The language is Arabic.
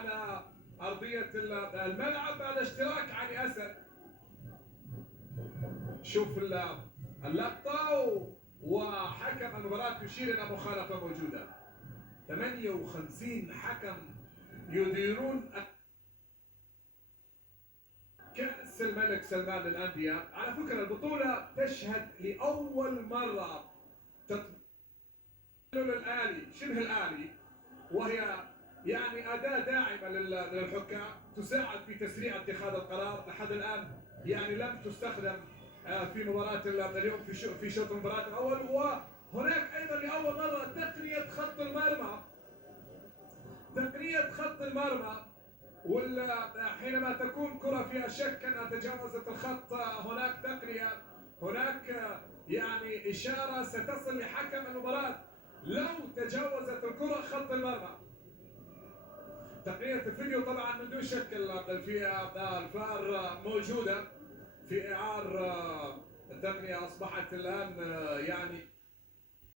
على ارضيه الملعب بعد اشتراك علي اسد. شوف اللقطه وحكم المباراه يشير الى مخالفه موجوده. 58 حكم يديرون كأس الملك سلمان للأندية. على فكرة البطولة تشهد لأول مرة تطبيق الآلي شبه الآلي، وهي يعني أداة داعمة للحكام تساعد في تسريع اتخاذ القرار. لحد الآن يعني لم تستخدم في مباراة اليوم في شوط المباراة الأول. وهناك أيضا لأول مرة تقنية خط المرمى، تقنية خط المرمى، حينما تكون كرة فيها شك أنها تجاوزت الخط هناك تقنية، هناك يعني إشارة ستصل لحكم المباراة لو تجاوزت الكرة خط المرمى. تقنية الفيديو طبعا من دون شك في الفار موجودة في إعار التقنية أصبحت الآن يعني